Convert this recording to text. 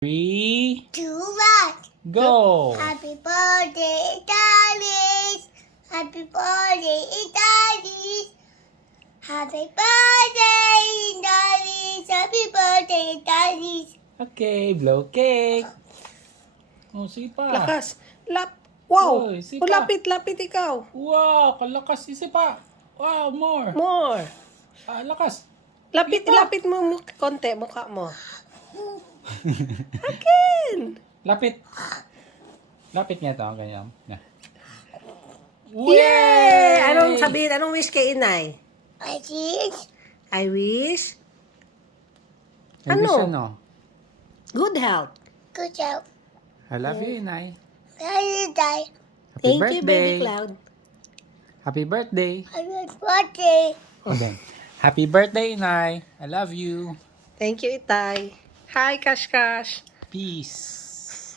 3, Two, one. go! Happy birthday, Italis. Happy birthday, Italis. Happy birthday, Italis. Happy birthday, Italis. Okay, blow cake. Oh, sige pa. Lakas. Wow! Uy, si O, pa. lapit ikaw. Wow, kalakas isi pa. Wow, more. More. Lakas. Lapit mo konti, mukha mo. Akin! Lapit. Lapit nga ito. Ganyan. Yeah. Yay! Anong sabihin? Anong wish kay inay? I think I wish Ay, wish Ano? good health. good job. I love you, Inay. Happy birthday. Happy Thank birthday. you, Baby Cloud. Happy birthday. Happy birthday. Oh, then. Happy birthday, Inay. I love you. Thank you, Itay. Hi, Kash. Peace.